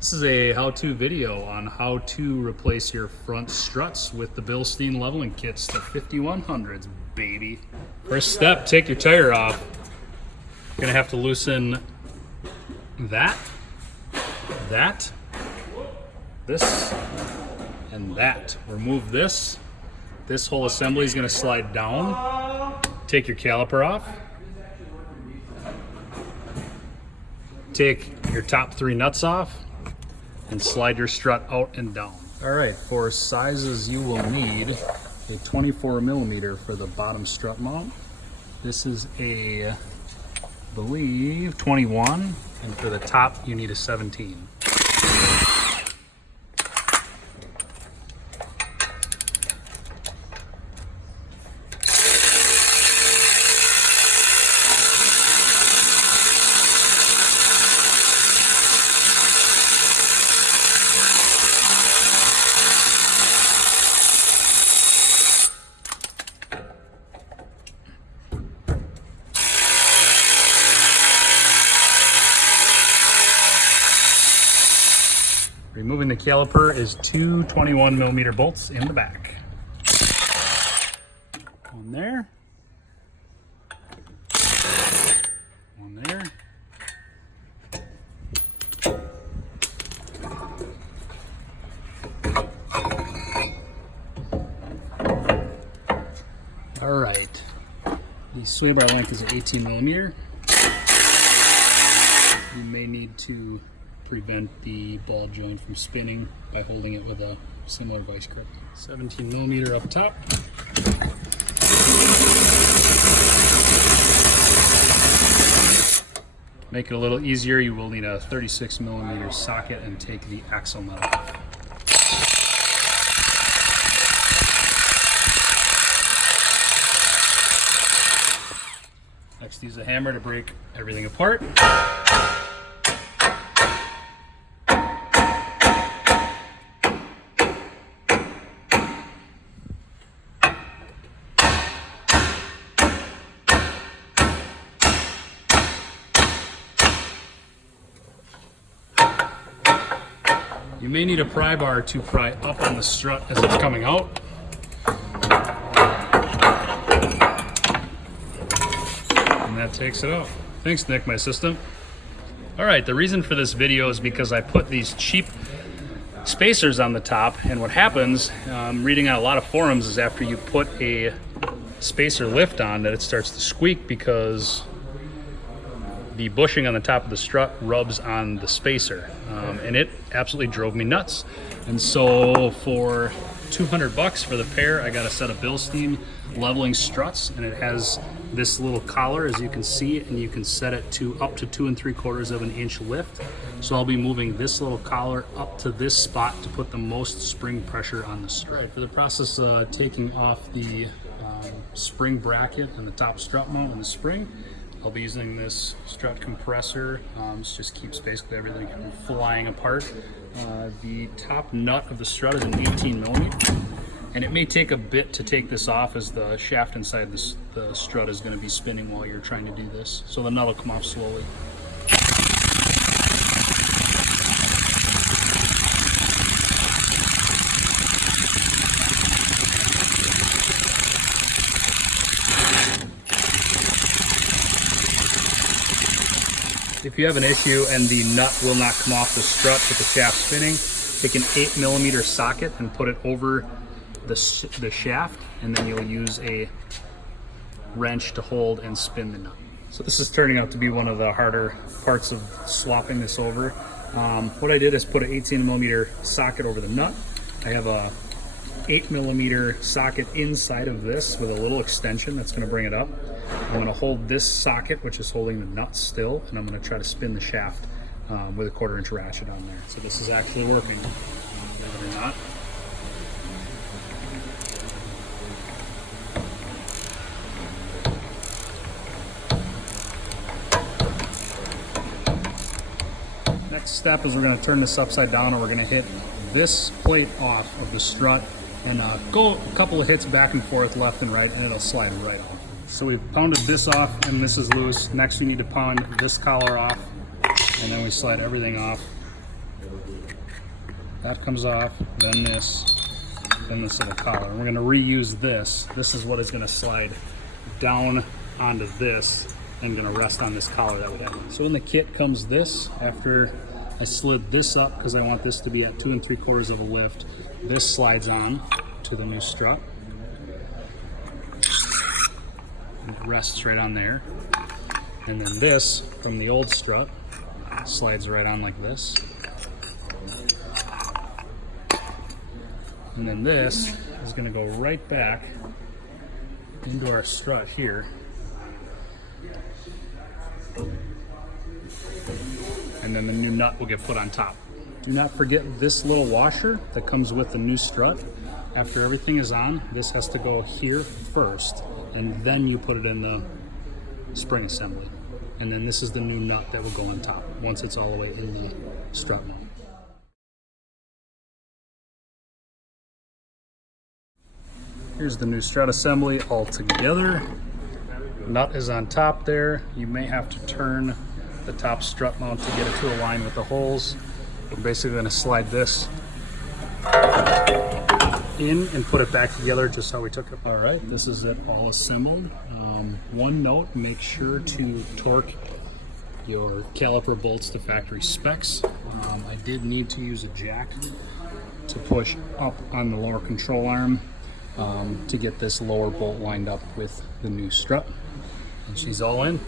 This is a how-to video on how to replace your front struts with the Bilstein leveling kits, the 5100s, baby. First step, take your tire off. You're gonna have to loosen that, this, and that. Remove this. This whole assembly is gonna slide down. Take your caliper off. Take your top 3 nuts off and slide your strut out and down. All right, for sizes you will need a 24 millimeter for the bottom strut mount. This is a, I believe, 21, and for the top you need a 17. Removing the caliper is 2 21 millimeter bolts in the back. One there. One there. All right. The sway bar length is 18 millimeter. You may need to prevent the ball joint from spinning by holding it with a similar vice grip. 17 millimeter up top. Make it a little easier, you will need a 36 millimeter socket and take the axle nut off. Next, use a hammer to break everything apart. You may need a pry bar to pry up on the strut as it's coming out. And that takes it out. Thanks, Nick, my assistant. All right, the reason for this video is because I put these cheap spacers on the top, and what happens, reading on a lot of forums, is after you put a spacer lift on that it starts to squeak because the bushing on the top of the strut rubs on the spacer, and it absolutely drove me nuts. And so for 200 bucks for the pair, I got a set of Bilstein leveling struts, and it has this little collar, as you can see, and you can set it to up to 2 3/4 of an inch lift. So I'll be moving this little collar up to this spot to put the most spring pressure on the strut. Right, for the process taking off the spring bracket and the top strut mount and the spring, I'll be using this strut compressor. This just keeps basically everything from flying apart. The top nut of the strut is an 18 millimeter, and it may take a bit to take this off as the shaft inside the strut is going to be spinning while you're trying to do this. So the nut will come off slowly. If you have an issue and the nut will not come off the strut with the shaft spinning, take an 8 millimeter socket and put it over the shaft, and then you'll use a wrench to hold and spin the nut. So this is turning out to be one of the harder parts of swapping this over. What I did is put an 18 millimeter socket over the nut. I have a 8 millimeter socket inside of this with a little extension that's going to bring it up. I'm going to hold this socket, which is holding the nut still, and I'm going to try to spin the shaft with a 1/4 inch ratchet on there. So this is actually working, believe it or not. Next step is we're going to turn this upside down, and we're going to hit this plate off of the strut and go a couple of hits back and forth, left and right, and it'll slide right off. So we've pounded this off and this is loose. Next we need to pound this collar off, and then we slide everything off That comes off, then this little collar. And we're gonna reuse this. This is what is gonna slide down onto this and gonna rest on this collar that we have. So in the kit comes this. After I slid this up, because I want this to be at 2 3/4 of a lift, this slides on to the new strut. And it rests right on there. And then this, from the old strut, slides right on like this. And then this is going to go right back into our strut here. And then the new nut will get put on top. Do not forget this little washer that comes with the new strut. After everything is on, this has to go here first, and then you put it in the spring assembly. And then this is the new nut that will go on top once it's all the way in the strut mount. Here's the new strut assembly all together. Nut is on top there. You may have to turn the top strut mount to get it to align with the holes. We're basically going to slide this in and put it back together just how we took it. All right, this is it all assembled. One note, make sure to torque your caliper bolts to factory specs. I did need to use a jack to push up on the lower control arm to get this lower bolt lined up with the new strut. And she's all in.